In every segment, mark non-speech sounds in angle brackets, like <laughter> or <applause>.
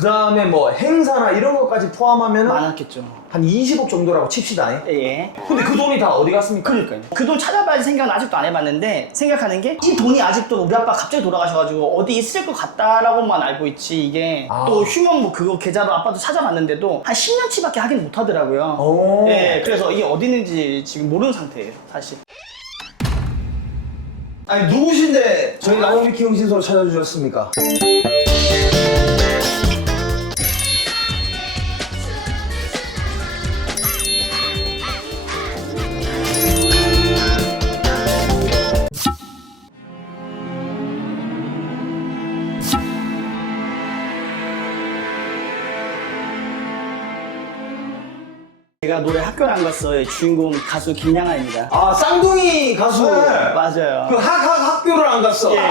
그 다음에 뭐 행사나 이런 것까지 포함하면 많았겠죠. 한 20억 정도라고 칩시다. 예, 예. 근데 그 돈이 다 어디 갔습니까? 그러니까요. 그 돈 찾아봐야지 생각은 아직도 안 해봤는데 생각하는 게 이 돈이 아직도 우리 아빠 갑자기 돌아가셔가지고 어디 있을 것 같다라고만 알고 있지 이게 아. 또 휴먼 뭐 그거 계좌로 아빠도 찾아봤는데도 한 10년치밖에 하긴 못하더라고요. 오. 예, 그래서 이게 어디 있는지 지금 모르는 상태예요, 사실. 아니 누구신데 저희 나무위키 형신소를 찾아주셨습니까? 제가 노래 학교를 안 갔어요. 주인공 가수 김양아입니다. 아 쌍둥이 가수 맞아요. 그 학학 학교를 안 갔어 예, 예.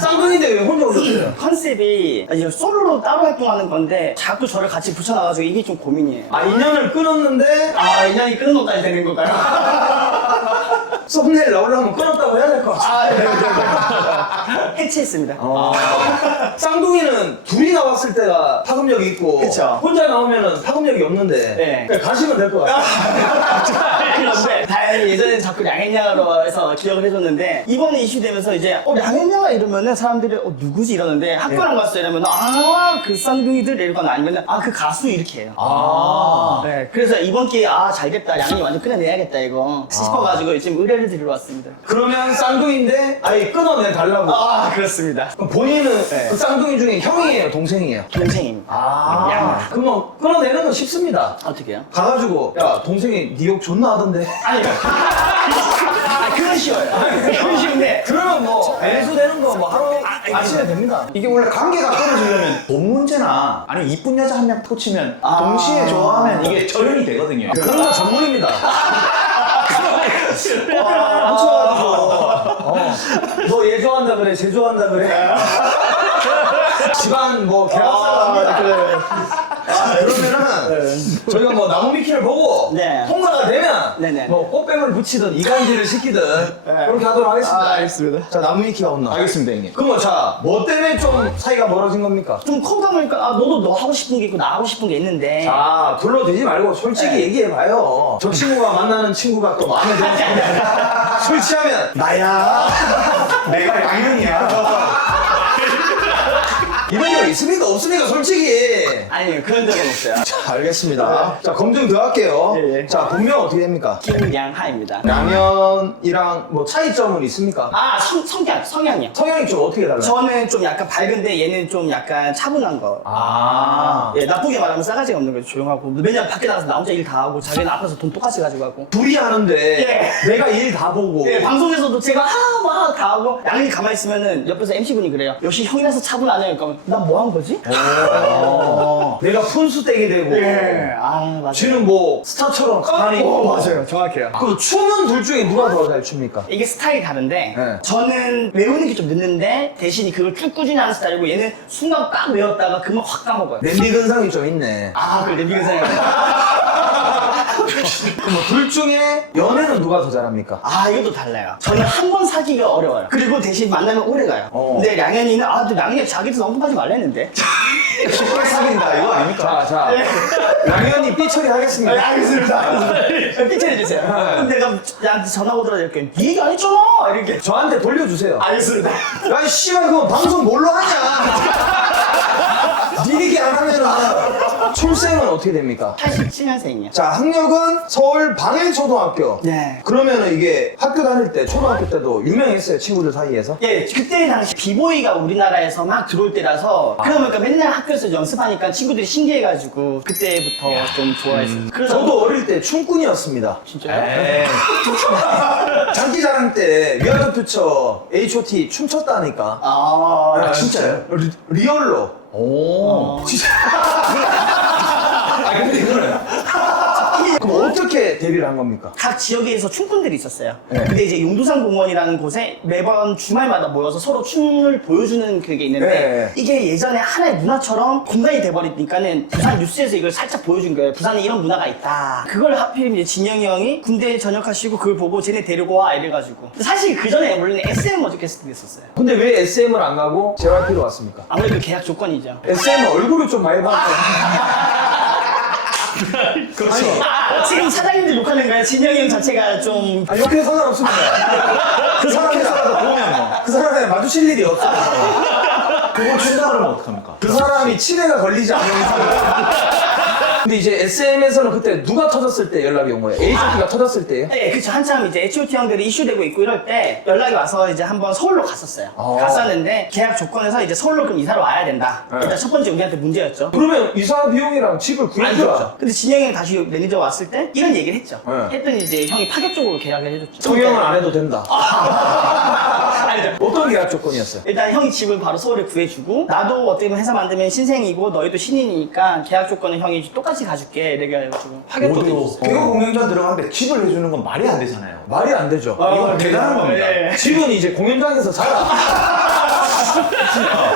쌍둥이인데 왜 혼자 오셨어요? 컨셉이 이제 솔로로 따로 활동하는 건데 자꾸 저를 같이 붙여놔가지고 이게 좀 고민이에요. 아 인연을 끊었는데 아, 인연이 것까지 되는 건가요? <laughs> 썸네일 나오려면 끊었다고 해야 될 것 같아 아, 네, 네, 네. 해체했습니다. 어. <laughs> 쌍둥이는 둘이 나왔을 때가 파급력이 있고 그쵸. 혼자 나오면은 파급력이 없는데 네. 그냥 가시면 될 것 같아요 그런데 <laughs> 다행히 예전에 자꾸 양현양으로 해서 기억을 해줬는데 이번에 이슈 되면서 이제 어 양현양아 이러면은 사람들이 어 누구지 이러는데 학교랑 갔어 이러면 아 그 쌍둥이들 이러거나 아니면은 아그 가수 이렇게 해요. 아. 네, 그래서 이번 기회에 아 잘됐다 양이 완전 끊어내야겠다 이거 싶어가지고 지금 의뢰를 드리러 왔습니다. 그러면 쌍둥이인데 아예 끊어내 달라고 아 그렇습니다. 그럼 본인은 네. 그 쌍둥이 중에 형이에요 동생이에요? 동생입니다. 아 양. 그럼 뭐 끊어내는 건 쉽습니다 어떻게요? 가가지고 야 동생이 네욕 존나 하던데 아니 <laughs> 아 그건 쉬워요. 그건 쉬운데 그러면 뭐 배수되는 거 뭐 하루 아시면 됩니다 이게 원래 관계가 끊어지려면 돈 문제나 아니면 이쁜 여자 한명 터치면 아. 동시에 좋아하면 이게 절연이 되거든요. 그런 거 전문입니다 <laughs> 어. 너얘 좋아한다 그래 쟤 좋아한다 그래. 집안 뭐 계약서가 합니다 아, 그러면은 저희가 뭐 나무 미키를 보고 네. 통과가 되면 네 네. 뭐 꽃뱀을 붙이든 이간질을 시키든 그렇게 하도록 하겠습니다. 아, 알겠습니다. 자 나무 미키가 온나. 알겠습니다, 형님. 그러면 자뭐 때문에 좀 사이가 멀어진 겁니까? 좀 커다 보니까 아 너도 너 하고 싶은 게 있고 나 하고 싶은 게 있는데 자 둘러대지 말고 솔직히 네. 얘기해봐요. 저 친구가 만나는 친구가 또 마음에 <laughs> 드는 친구야. 술 취하면 나야. <laughs> 내가 양현이야. <laughs> 이런 적 있습니까 없습니까 솔직히. 아니요 그런 적은 없어요. 자, 알겠습니다. 자 검증 들어갈게요. 예, 예. 자 본명 어떻게 됩니까? 김양하입니다. 양현이랑 뭐 차이점은 있습니까? 아 성, 성향 성향이요. 성향이 좀 어떻게 달라요? 저는 좀 약간 밝은데 얘는 좀 약간 차분한 거. 아. 예, 나쁘게 말하면 싸가지가 없는 거죠. 조용하고. 맨날 밖에 나가서 나 혼자 일 다 하고 자기는 앞에서 돈 똑같이 가지고 하고. 둘이 하는데 예. 내가 일 다 보고 예, 방송에서도 제가 하막다 하고 양이 가만히 있으면은 옆에서 MC분이 그래요. 역시 형이라서 차분하네. 그러니까 난 뭐 한 거지? 어, 내가 푼수 떼게 되고 예. 아, 맞아요. 쥐는 뭐 스타처럼 가만히 어, 맞아요. 정확해요. 그 춤은 둘 중에 누가 더 잘 춥니까? 이게 스타일이 다른데 네. 저는 외우는 게 좀 늦는데 대신에 그걸 쭉 꾸준히 하는 스타일이고 얘는 순간 딱 외웠다가 금방 확 까먹어요. 냄비 근성이 좀 있네 아, 그래, 리빙 사이 <laughs> 뭐 둘 중에 연애는 누가 더 잘합니까? 아, 이것도 달라요. 저는 한 번 사기가 어려워요. 그리고 대신 만나면 오래 가요. 어. 근데 양현이는, 아, 근데 양현이 자기도 너무 하지 말랬는데. 쉽게 사귄다 이거 아닙니까? 자, 자 <laughs> 양현이 삐처리 하겠습니다 네, 알겠습니다. 삐처리해주세요. 그럼 내가 나한테 전화 오더라도 이렇게, 네 얘기 안 했잖아! 이렇게. 저한테 돌려주세요 알겠습니다. 야 이 씨발 그거 방송 뭘로 하냐 <laughs> 니 얘기 안 하면은 출생은 어떻게 됩니까? 87년생이요. 자 학력은 서울 방일초등학교 네. 그러면은 이게 학교 다닐 때 초등학교 때도 유명했어요 친구들 사이에서 예, 그때 당시 비보이가 우리나라에서 막 들어올 때라서 그러니까 맨날 학교에서 연습하니까 친구들이 신기해가지고 그때부터 좀 좋아했어요. 그래서 저도 어릴 때 춤꾼이었습니다 진짜요? 네. <laughs> 장기자랑 때 위아더 퓨처 H.O.T 춤췄다니까 아, 아, 진짜요? 리, 리얼로 어. 진짜 <laughs> 그럼 어떻게 데뷔를 한 겁니까? 각 지역에서 춤꾼들이 있었어요. 네. 근데 이제 용두산 공원이라는 곳에 매번 주말마다 모여서 서로 춤을 보여주는 그게 있는데 네. 이게 예전에 하나의 문화처럼 공간이 돼버리니까는 부산 뉴스에서 이걸 살짝 보여준 거예요. 부산에 이런 문화가 있다. 그걸 하필 이제 진영이 형이 군대에 전역하시고 그걸 보고 쟤네 데리고 와 이래가지고 사실 그 전에 원래는 SM 어저께스트 됐었어요. 근데 왜 SM을 안 가고 JYP로 왔습니까? 아무래도 계약 조건이죠. SM 얼굴을 좀 많이 봤어요. <laughs> 그렇죠. 아, 지금 사장님들 욕하는 거예요? 진영이 형 자체가 좀 아니, 욕해도 상관없습니다. <laughs> 그 사람이라도 보면 뭐. 그 사람에 마주칠 일이 없어요. <laughs> 그걸 준다 그러면 어떡합니까? 그 사람이 치매가 걸리지 않는 이상. 근데 이제 SM에서는 그때 누가 터졌을 때 연락이 온 거예요? H가 터졌을 때예요? 네, 그쵸. 한참 이제 H.O.T 형들이 이슈되고 있고 이럴 때 연락이 와서 이제 한번 서울로 갔었어요. 어. 갔었는데 계약 조건에서 이제 서울로 그럼 이사를 와야 된다. 네. 일단 첫 번째 우리한테 문제였죠. 그러면 이사 비용이랑 집을 안 구해줘. 줬죠. 근데 진영이 형 다시 매니저 왔을 때 이런 얘기를 했죠. 네. 했더니 이제 형이 파격적으로 계약을 해줬죠. 성형은 안 해도 된다. <laughs> 아니죠. 어떤 계약 조건이었어요? 일단 형이 집을 바로 서울에 구해주고 나도 어떻게 보면 회사 만들면 신생이고 너희도 신인이니까 계약 조건은 형이 똑같이 가줄게 이래가지고 파격도 해줬어. 개그 공연장 들어가는데 집을 해주는 건 말이 안 되잖아요. 말이 안 되죠. 이건 대단한 겁니다. 네. 집은 이제 공연장에서 살아. <laughs>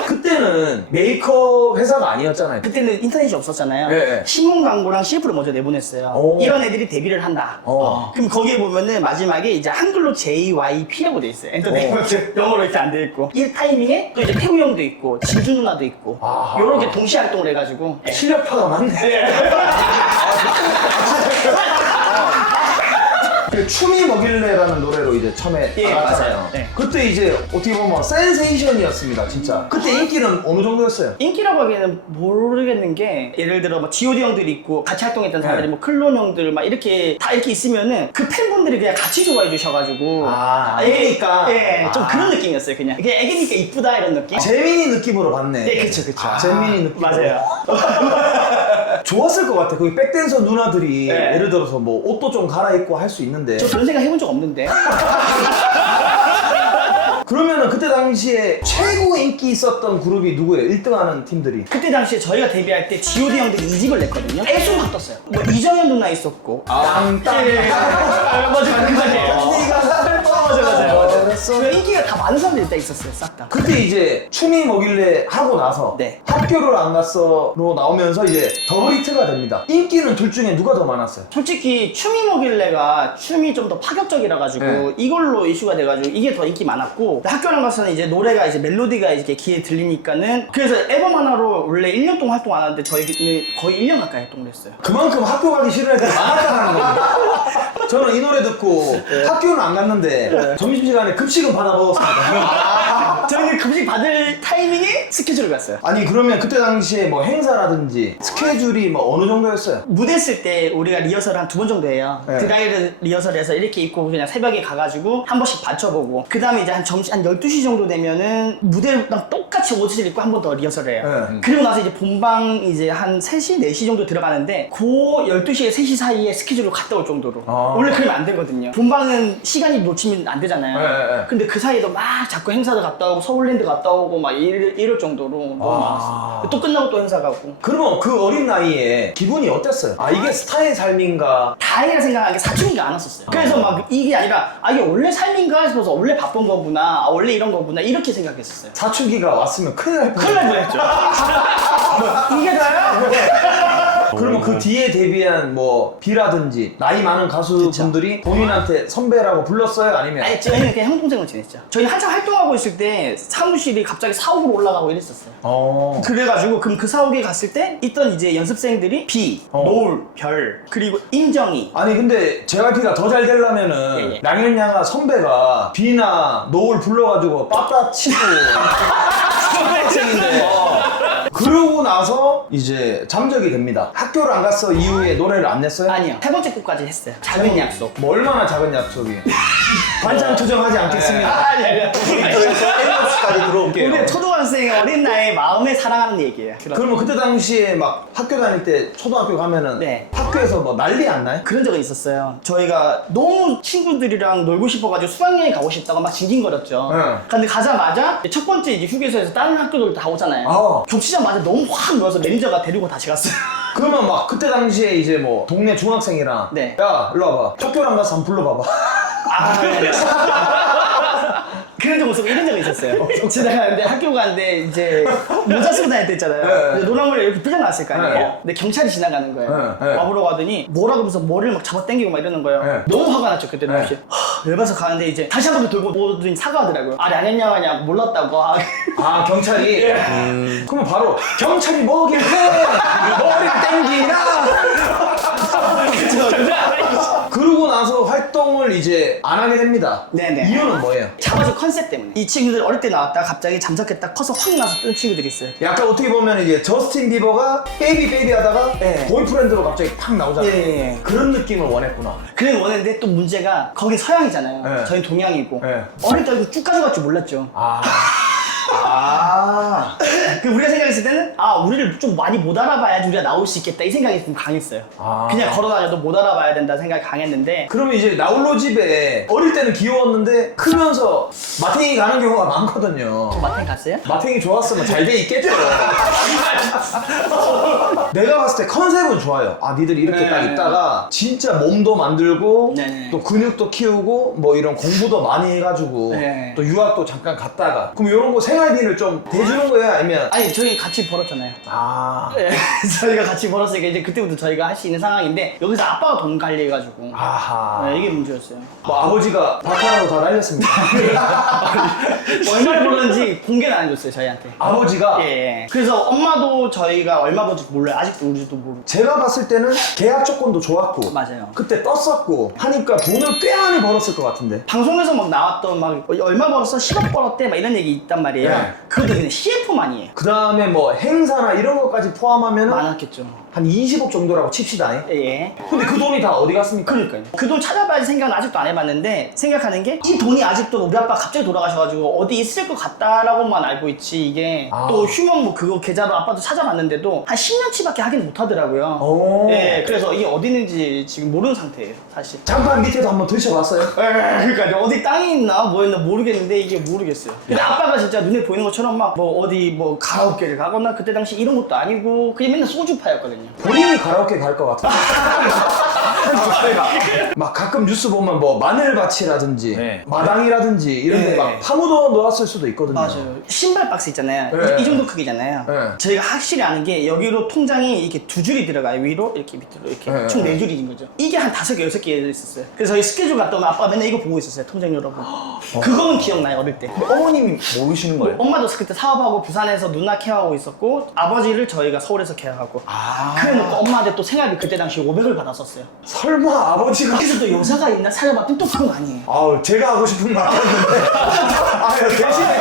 그때는 메이크업 회사가 아니었잖아요. 그때는 인터넷이 없었잖아요. 네, 네. 신문 광고랑 CF를 먼저 내보냈어요. 오. 이런 애들이 데뷔를 한다. 어. 그럼 거기에 보면은 마지막에 이제 한글로 JYP라고 돼 있어요. 엔터테인먼트. 영어로 이렇게 안 돼 있고. 이 타이밍에 또 이제 태우 형도 있고, 진주 누나도 있고, 아하. 요렇게 동시 에 활동을 해가지고. 네. 실력파가 많네. 그 춤이 먹일래라는 노래로 이제 처음에 예, 나갔잖아요. 맞아요. 네. 그때 이제 어떻게 보면 센세이션이었습니다, 진짜. 그때 인기는 어느 정도였어요? 인기라고 하기에는 모르겠는 게 예를 들어 뭐 G.O.D 형들이 있고 같이 활동했던 사람들이 네. 뭐 클론 형들 막 이렇게 다 이렇게 있으면은 그 팬분들이 그냥 같이 좋아해 주셔가지고 아, 이게- 애기니까. 예, 좀 아. 그런 느낌이었어요 그냥 이게 애기니까 이쁘다 이런 느낌 재민이 느낌으로 봤네. 네, 그쵸, 그쵸. 아, 재민이 느낌. 맞아요 <laughs> 좋았을 것 같아. 거기 백댄서 누나들이 네. 예를 들어서 뭐 옷도 좀 갈아입고 할 수 있는데. 저 그런 생각 해본 적 없는데 <laughs> 그러면은 그때 당시에 최고 인기 있었던 그룹이 누구예요? 1등 하는 팀들이. 그때 당시에 저희가 데뷔할 때 G.O.D 형들이 2집을 냈거든요 애수 막 떴어요 뭐 이정현 누나 있었고 땅땅. 예, <laughs> 예, 예. 아, 맞아 맞아 맞아 네가 살 맞아 맞 그랬어. 그 인기가 다 많은 사람들이 다 있었어요 싹 다 그때 이제 춤이 뭐길래 하고 나서 네. 학교를 안 갔어로 나오면서 이제 더블 히트가 됩니다. 인기는 둘 중에 누가 더 많았어요? 솔직히 춤이 뭐길래가 춤이 좀 더 파격적이라 가지고 네. 이걸로 이슈가 돼가지고 이게 더 인기 많았고 학교랑 가서는 이제 노래가 이제 멜로디가 이렇게 귀에 들리니까는 그래서 앨범 하나로 원래 1년 동안 활동 안 하는데 저희는 거의 1년 가까이 활동을 했어요. 그만큼 학교 가기 싫은 애들이 많았다는 겁니다. 저는 이 노래 듣고 학교는 안 갔는데 점심시간에 급식 은 받아 먹었습니다. <laughs> 저희는 급식 받을 타이밍에 스케줄을 갔어요. 아니 그러면 그때 당시에 뭐 행사라든지 스케줄이 뭐 어느 정도였어요? 무대 쓸 때 우리가 리허설을 한 두 번 정도 해요. 네. 드라이브 리허설에서 이렇게 입고 그냥 새벽에 가가지고 한 번씩 받쳐보고 그 다음에 이제 한 점심 한 12시 정도 되면은 무대랑 똑같이 옷을 입고 한 번 더 리허설을 해요. 네. 그리고 나서 이제 본방 이제 한 3시, 4시 정도 들어가는데 그 12시에 3시 사이에 스케줄을 갔다 올 정도로 아. 원래 그러면 안 되거든요. 본방은 시간이 놓치면 안 되잖아요. 네, 네. 근데 그 사이에도 막 자꾸 행사도 갔다 오고 서울랜드 갔다 오고 막 이럴, 이럴 정도로 너무 아. 많았어요. 또 끝나고 또 행사 가고 그러면 그 어린 나이에 기분이 어땠어요? 아 이게 스타의 삶인가? 다행이라 생각한 게 사춘기가 안 왔었어요. 그래서 막 이게 아니라 아 이게 원래 삶인가 싶어서 원래 바쁜 거구나, 아, 원래 이런 거구나 이렇게 생각했었어요. 사춘기가 왔으면 큰일 날 뻔. 큰일 날 뻔했죠. 뭐, <laughs> 이게 다야? 그러면 그 뒤에 데뷔한 뭐 비라든지 나이 많은 가수분들이 본인한테 선배라고 불렀어요? 아니면 아니 저희는 그냥 형 동생으로 지냈죠. 저희 한참 활동하고 있을 때 사무실이 갑자기 사옥으로 올라가고 이랬었어요. 어. 그래가지고 그럼 그 사옥에 갔을 때 있던 이제 연습생들이 비, 어. 노을, 별 그리고 인정이 아니 근데 JYP가 더 잘 되려면은 예, 예. 양현양아 선배가 비나 노을 불러가지고 빠따 치고 <laughs> 초등학생인데 그러고 나서 이제 잠적이 됩니다. 학교를 안 갔어 이후에 노래를 안 냈어요? 아니요. 세 번째 곡까지 했어요. 작은 약속. 뭐 얼마나 작은 약속이에요? <laughs> 반찬 네. 투정하지 않겠습니다. 아니, 아니, 10까지 들어올게요. 우리 초등학생 어린 나이 마음에 사랑하는 얘기예요. 그렇죠. 그러면 그때 당시에 막 학교 다닐 때 초등학교 가면은 네. 학교에서 뭐 난리 안 나요? 그런 적이 있었어요. 저희가 너무 친구들이랑 놀고 싶어가지고 수학여행 가고 싶다고 막 징징거렸죠. 네. 근데 가자마자 첫 번째 이제 휴게소에서 다른 학교들 다 오잖아요. 아. 겹치자마자 너무 확 모여서 매니저가 데리고 다시 갔어요. <laughs> 그러면 막 그때 당시에 이제 뭐 동네 중학생이랑 네. 야 일로 와봐 학교랑 가서 한번 불러봐봐 아, 네. <laughs> 그런 적 없었고 이런 적이 있었어요. 지나가는데 학교 가는데 이제 모자 쓰고 다닐 때 있잖아요. 네. 근데 노란 머리 이렇게 삐져나왔을 거 아니에요. 네. 근데 경찰이 지나가는 거예요. 네, 네. 와보러 가더니 뭐라 그러면서 머리를 막 잡아 당기고 막 이러는 거예요. 네. 너무 화가 났죠 그때는 네. 하, 열받아서 가는데 이제 다시 한 번 더 돌고 보더니 사과하더라고요. 아, 안 했냐 마냐 몰랐다고. 아, 아 경찰이 <laughs> 음. 그러면 바로 경찰이 뭐길래 머 <laughs> 리를 땡기나 그쵸, 그죠? 그러고 나서 활동을 이제 안 하게 됩니다 네네. 이유는 뭐예요? 잡아줄 컨셉 때문에. 이 친구들 어릴 때 나왔다가 갑자기 잠적했다 커서 확 나서 뜨는 친구들이 있어요. 약간 어떻게 보면 이제 저스틴 비버가 베이비 베이비 하다가 네. 보이프렌드로 갑자기 팍 나오잖아요 예, 예, 예. 그런 느낌을 원했구나 그래 원했는데 또 문제가 거기 서양이잖아요. 네. 저희 동양이고 네. 어릴 때 이거 쭉 가져갈 줄 몰랐죠. 아 아. 그 우리가 생각했을 때는 아 우리를 좀 많이 못 알아봐야지 우리가 나올 수 있겠다 이 생각이 좀 강했어요. 아. 그냥 걸어다녀도 못 알아봐야 된다 생각이 강했는데 그러면 이제 나홀로 집에 어릴 때는 귀여웠는데 크면서 마탱이 가는 경우가 많거든요 마탱 갔어요? 마탱이 좋았으면 잘 돼 있겠죠. <laughs> 내가 봤을 때 컨셉은 좋아요. 아, 니들이 이렇게 네. 딱 있다가 진짜 몸도 만들고 네. 또 근육도 키우고 뭐 이런 공부도 많이 해가지고 네. 또 유학도 잠깐 갔다가 그럼 이런 거 생 활비를 좀 대주는 거예요? 아니면 아니 저희 같이 벌었잖아요. 아, 네, <laughs> 저희가 같이 벌었으니까 이제 그때부터 저희가 할 수 있는 상황인데 여기서 아빠가 돈 관리해가지고 아하. 네, 이게 문제였어요. 뭐 아버지가 바카라로 다 날렸습니다. 얼마를 벌었는지 공개는 안 해줬어요 저희한테. 아버지가 예, 예. 그래서 엄마도 저희가 얼마 벌지 몰라요. 아직도 우리도 모르고. 제가 봤을 때는 계약 조건도 좋았고 맞아요. 그때 떴었고 하니까 돈을 꽤 많이 벌었을 것 같은데. 방송에서 막 나왔던 막 얼마 벌었어 10억 벌었대 막 이런 얘기 있단 말이에요. 네. 그것도 그냥 CF만이 에요. 그 다음에 뭐 행사나 이런 것까지 포함하면 많았겠죠. 한 20억 정도라고 칩시다. 예, 예. 근데 그 돈이 다 어디 갔습니까? 그러니까요. 그 돈 찾아봐야지 생각은 아직도 안 해봤는데 생각하는 게 이 돈이 아직도 우리 아빠 갑자기 돌아가셔가지고 어디 있을 것 같다라고만 알고 있지 이게 아. 또 휴먼 뭐 그거 계좌로 아빠도 찾아봤는데도 한 10년치밖에 하긴 못하더라고요. 오. 예, 그래서 이게 어디 있는지 지금 모르는 상태예요, 사실. 장판 밑에도 한번 드셔봤어요? 그러니까 어디 땅이 있나 뭐였나 모르겠는데 이게 모르겠어요. 근데 아빠가 진짜 눈에 보이는 것처럼 막 뭐 어디 뭐 가라오케를 가거나 그때 당시 이런 것도 아니고 그냥 맨날 소주 파였거든요. 본인이 가라오케 갈 것 같아. <laughs> 막 가끔 뉴스 보면 뭐 마늘밭이라든지 네. 마당이라든지 이런 데 네. 막 파묻어 놓았을 수도 있거든요. 맞아요. 신발 박스 있잖아요. 네. 이, 이 정도 크기잖아요. 네. 저희가 확실히 아는 게 여기로 통장이 이렇게 두 줄이 들어가요. 위로 이렇게 밑으로 이렇게 네. 총 네 줄인 거죠. 이게 한 다섯 개, 여섯 개 있었어요. 그래서 저희 스케줄 갔다 오면 아빠가 맨날 이거 보고 있었어요. 통장 열어보고. 그거는 기억나요, 어릴 때. 어머님이 모르시는 거예요? 엄마도 그때 사업하고 부산에서 누나 케어하고 있었고 아버지를 저희가 서울에서 케어하고 아. 그래놓고 엄마한테 또 생활비 그때 당시 500을 받았었어요. 설마 아버지가 그래서 또 여자가 있나 찾아봤더니 또 그건 아니에요. 아우 제가 하고 싶은 말이었는데 <laughs> 아 대신에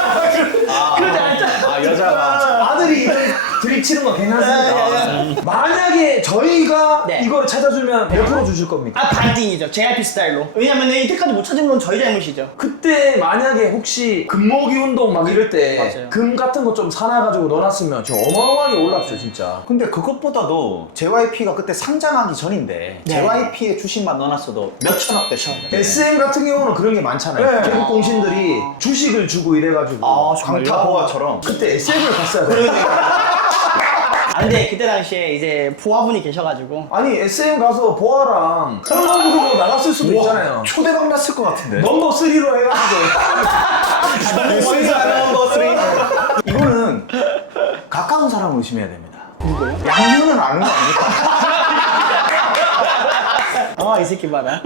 그런데 알잖아. 아, 여자가. 아들이 이런 드립 치는 거 괜찮습니다. 만약에 저희가 네. 이거를 찾아주면 몇 프로 주실 겁니까? 아, 반띵이죠. JYP 스타일로. 왜냐면 이때까지 못 찾은 건 저희 잘못이죠. 그때 만약에 혹시 금모기 운동 막 이럴 때 맞아요. 금 같은 거 좀 사놔가지고 넣어놨으면 저 어마어마하게 올랐죠 진짜. 근데 그것보다도 JYP가 그때 상장하기 전인데 네. JYP에 주식만 넣어놨어도 몇천억 대천인데 SM 같은 경우는 그런 게 많잖아요. 네. 개국 공신들이 주식을 주고 이래가지고 아, 정말요? 광타보아처럼 그때 SM을 갔어야 돼. 아, 근데 그때 당시에 이제 보아분이 계셔가지고. 아니 SM 가서 보아랑 홀로 부르고 나갔을 수도 있잖아요. 초대박 났을 것 같은데 넘버 3로 해가지고. <laughs> 넘버 쓰리. 이거는 가까운 사람을 의심해야 됩니다 양유는 아는 거 아닙니까? 아, 이 새끼 봐라.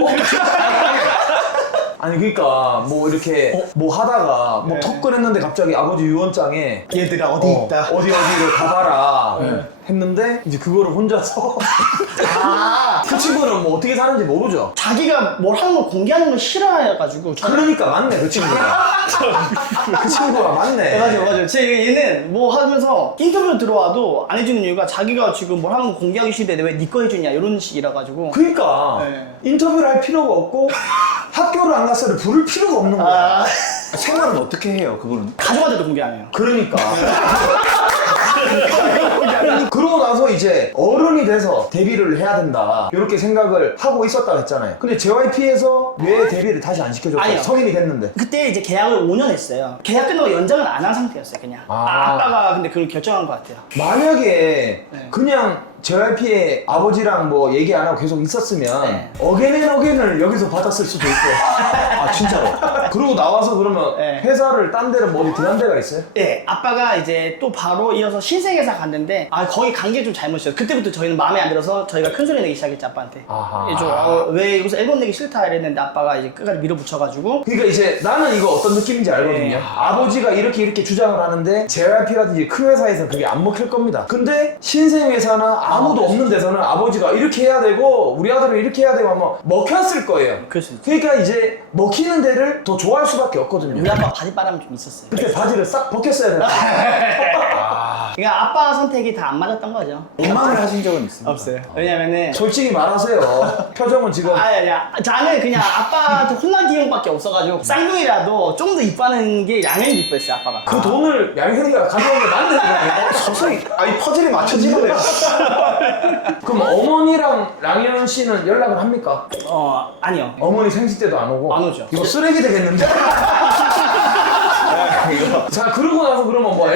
아니 그러니까 뭐 이렇게 뭐 하다가 뭐 턱걸했는데 갑자기 아버지 유언장에 얘들아, 어디 어, 어디 어디를 가봐라 했는데 이제 그거를 혼자서 <laughs> 그 친구는 뭐 어떻게 사는지 모르죠. 자기가 뭘 하는 걸 공개하는 걸 싫어해가지고. 저는 그러니까 맞네 그 친구가. <laughs> 그 친구가 맞네. 맞아요, 맞아요. 제 얘는 뭐 하면서 인터뷰 들어와도 안 해주는 이유가 자기가 지금 뭘 하는 거 공개하기 싫은데 왜니거 해주냐 이런 식이라 가지고. 그러니까 네. 인터뷰를 할 필요가 없고 <laughs> 학교를 안 갔어도 부를 필요가 없는 거야. 아, 생활은 어떻게 해요 그거는? 가족한테도 공개 안 해요. 그러니까. 그러고 나서 이제 어른이 돼서 데뷔를 해야 된다 이렇게 생각을 하고 있었다고 했잖아요 근데 JYP에서 왜 데뷔를 다시 안 시켜줬어요? 아니요. 성인이 됐는데 그때 이제 계약을 5년 했어요. 계약 끝나고 연장을 안 한 상태였어요, 그냥. 아. 아, 아빠가 근데 그걸 결정한 것 같아요. 만약에 네. 그냥 JYP의 아버지랑 뭐 얘기 안 하고 계속 있었으면 네. 어게인 어게인을 여기서 받았을 수도 있고 <laughs> 아 진짜로. 그러고 나와서 그러면 네. 회사를 딴 데를 뭐 어디 들어간 데가 있어요? 예, 아빠가 이제 또 바로 이어서 신세계사 갔는데 아 거기 간 게 좀 잘못이었어요. 그때부터 저희는 마음에 안 들어서 저희가 큰 소리 내기 시작했지 아빠한테. 아하. 예, 좀, 어, 왜 여기서 앨범 내기 싫다 이랬는데 아빠가 이제 끝까지 밀어붙여가지고 그러니까 이제 나는 이거 어떤 느낌인지 알거든요. 네. 아버지가 이렇게 이렇게 주장을 하는데 JYP라든지 큰 회사에서 그게 안 먹힐 겁니다. 근데 신생 회사나 아무도 없는 데서는 아버지가 이렇게 해야 되고 우리 아들은 이렇게 해야 되고 하면 먹혔을 거예요. 그럴 수 있죠. 그러니까 이제 먹히는 데를 더 좋아할 수밖에 없거든요. 우리 아빠 바지 바람이 좀 있었어요. 그때 바지를 싹 벗겼어야 되는데. <laughs> <laughs> 그러니까 아빠 선택이 다 안 맞았던 거죠. 원망을 하신 적은 있습니까? 없어요. 왜냐면은 솔직히 말하세요. <laughs> 표정은 지금 아니 아니야 저는 그냥 아빠한테 혼난 기억밖에 없어가지고 쌍둥이라도 좀 더 이뻐하는 게 양현이 이뻐했어요 아빠가 그 돈을 양현이가 가져온 게 맞는 거예요. <laughs> 서서히 아니 퍼즐이 맞춰지는데요. <laughs> 그럼 어머니랑 양현 씨는 연락을 합니까? 어 아니요 어머니 생신 때도 안 오고 안 오죠. 이거 쓰레기 되겠는데? 자 그러고 나서 그러면 뭐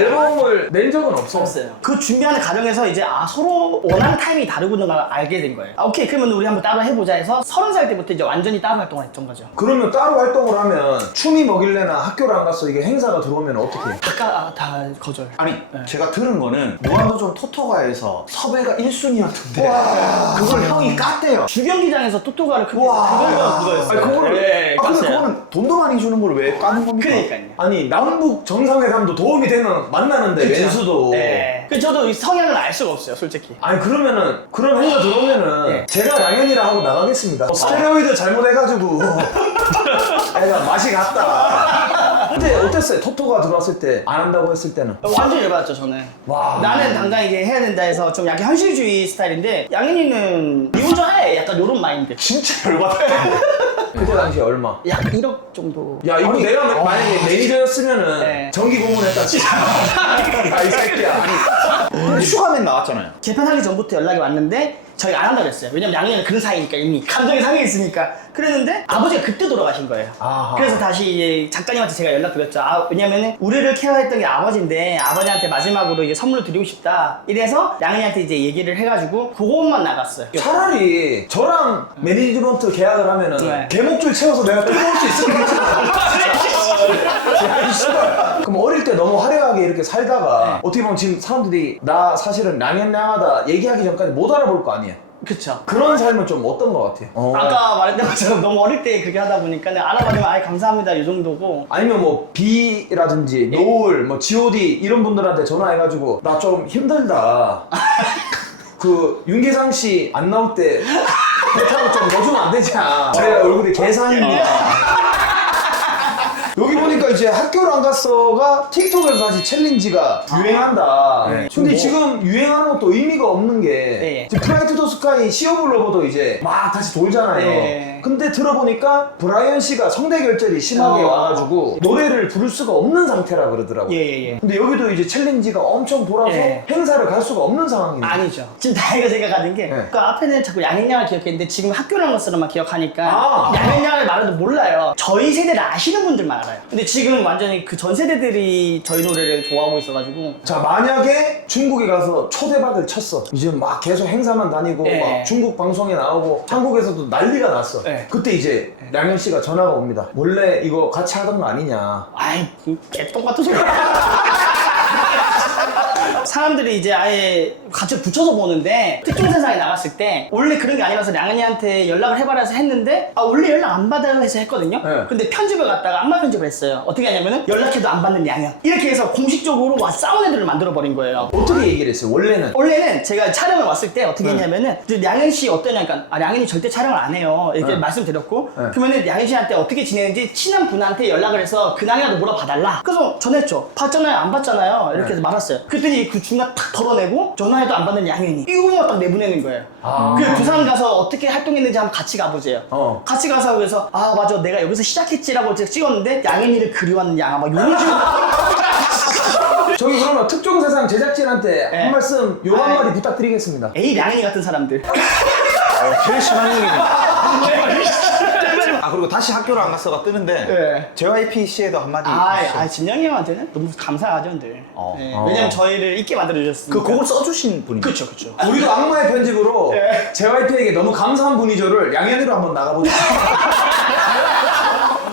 앨범을 낸 적은 없어? 없어요 그 준비하는 과정에서 이제 아 서로 원하는 타임이 다르구나 걸 알게 된 거예요 아, 오케이 그러면 우리 한번 따로 해보자 해서 서른 살 때부터 이제 완전히 따로 활동을 했던 거죠 그러면 따로 활동을 하면 춤이 먹일래나 학교를 안 갔어 이게 행사가 들어오면 어떻게 해? 아까 아, 다 거절 아니 제가 들은 거는 무한도전 토토가에서 섭외가 1순위였던데 그걸 형이 깠대요. 주경기장에서 토토가를 크게 와. 그거가 그거였어요 아니 그거를 네, 아 근데 깠어요. 그거는 돈도 많이 주는 걸 왜 까는 겁니까? 그러니까요 아니 남북 정상회담도 도움이 되는 만나는데 그쵸? 왼수도 네. 그 저도 이 성향을 알 수가 없어요 솔직히 아니 그러면은 그런 행사 들어오면은 네. 제가 양현이랑 하고 나가겠습니다 스테로이드 잘못해가지고 <laughs> 애가 맛이 갔다 근데 어땠어요? 토토가 들어왔을 때 안 한다고 했을 때는 완전 열받았죠 저는 와. 나는 당장 이게 해야 된다 해서 좀 약간 현실주의 스타일인데 양현이는 니 혼자 해 약간 요런 마인드 진짜 열받아요. <laughs> 그때 당시에 얼마? 약 1억 정도. 야 이거 내가 마- 만약에 매니저였으면은 네. 정기 고문했다 진짜 야이 새끼야 근데 슈가맨 나왔잖아요. 개편하기 전부터 연락이 왔는데 저희가 안 한다고 했어요. 왜냐면 양현이는 그런 사이니까 이미. 감정이 상해 있으니까. 그랬는데 아버지가 그때 돌아가신 거예요. 아하. 그래서 다시 이제 작가님한테 제가 연락드렸죠. 아, 왜냐면은 우리를 케어했던 게 아버지인데 아버지한테 마지막으로 이제 선물을 드리고 싶다. 이래서 양현이한테 이제 얘기를 해가지고 그것만 나갔어요. 차라리 저랑 매니지먼트 계약을 하면은 네. 개목줄 채워서 내가 끌고 올수 있을 것 같아 <laughs> 그럼 어릴 때 너무 화려하게 이렇게 살다가 네. 어떻게 보면 지금 사람들이 나 사실은 낭연낭하다 얘기하기 전까지 못 알아볼 거 아니야 그쵸 그런 삶은 좀 어떤 것 같아? 어. 아까 말했던 것처럼 너무 어릴 때 그렇게 하다 보니까 알아봐주면 아예 감사합니다 이 정도고 아니면 뭐 B라든지 노을, 뭐 G.O.D 이런 분들한테 전화해가지고 나 좀 힘들다. <laughs> 그 윤계상 씨 안 나올 때 배타고 좀 넣어주면 안 되냐? 제 얼굴이 계산입니다. <laughs> 이제 학교를 안 갔어가 틱톡에서 다시 챌린지가 유행한다. 네. 근데 뭐- 지금 유행하는 것도 의미가 없는 게 네. 지금 프라이트 더 스카이 시어블러버도 이제 막 다시 돌잖아요. 네. 근데 들어보니까 브라이언 씨가 성대 결절이 심하게 어. 와가지고 노래를 부를 수가 없는 상태라 그러더라고요. 예 예 예 근데 여기도 이제 챌린지가 엄청 돌아서 예. 행사를 갈 수가 없는 상황입니다. 아니죠. 지금 다이가 생각하는 게, 네. 그 앞에는 자꾸 양현양을 기억했는데 지금 학교라는 것으로만 기억하니까 아. 양현양을 말해도 몰라요. 저희 세대를 아시는 분들만 알아요. 근데 지금 완전히 그 전 세대들이 저희 노래를 좋아하고 있어가지고 자 만약에 중국에 가서 초대박을 쳤어 이제 막 계속 행사만 다니고 예. 막 중국 방송에 나오고 한국에서도 난리가 났어 예. 그때 이제 양현 씨가 전화가 옵니다 원래 이거 같이 하던 거 아니냐 아이 개똥 같은 소리. 사람들이 이제 아예 같이 붙여서 보는데 특종 세상에 나갔을 때 원래 그런 게 아니라서 양현이한테 연락을 해봐라서 했는데 아 원래 연락 안 받아요 해서 했거든요. 네. 근데 편집을 갖다가 안마 편집을 했어요. 어떻게 하냐면은 연락해도 안 받는 양현 이렇게 해서 공식적으로 와 싸운 애들을 만들어 버린 거예요. 어떻게 얘기를 했어요 원래는 원래는 제가 촬영을 왔을 때 어떻게 네. 했냐면은 양현 씨 어떠냐 그러니까 아 양현이 절대 촬영을 안 해요 이렇게 네. 말씀드렸고 네. 그러면은 양현 씨한테 어떻게 지내는지 친한 분한테 연락을 해서 근황이라도 물어봐달라 그래서 전했죠 봤잖아요 안 봤잖아요 이렇게 네. 해서 말았어요 그랬더니 그 중간 탁 털어내고 전화해도 안 받는 양현이 이거만 딱 내보내는 거예요 아. 그 부산 가서 어떻게 활동했는지 한번 같이 가보세요 어. 같이 가서 그래서 아 맞아 내가 여기서 시작했지라고 제가 찍었는데 양현이를 그리워하는 양아 막 이런 식으로 <laughs> 저기 그러면 특종 세상 제작진한테 네. 한 말씀 요 아이. 한마디 부탁드리겠습니다 에이 양현이 같은 사람들 어, 제일 심한 얘기네. <laughs> 아 그리고 다시 학교를 안 갔어가 뜨는데 네. JYP 씨에도 한마디 아, 해주세요. 아 진영이 형한테는 너무 감사하죠, 늘. 어. 네, 어. 왜냐면 저희를 있게 만들어 주셨으니까. 그 곡을 써주신 분이 그렇죠, 그렇죠. 우리도 악마의 편집으로 <laughs> 예. JYP에게 너무 감사한 분이죠를 양현이로 한번 나가보자.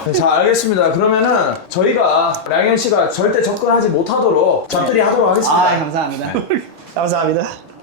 네, <laughs> 자 알겠습니다. 그러면은 저희가 양현 씨가 절대 접근하지 못하도록 잡들이 하도록 하겠습니다. 아, 감사합니다. <laughs> 감사합니다.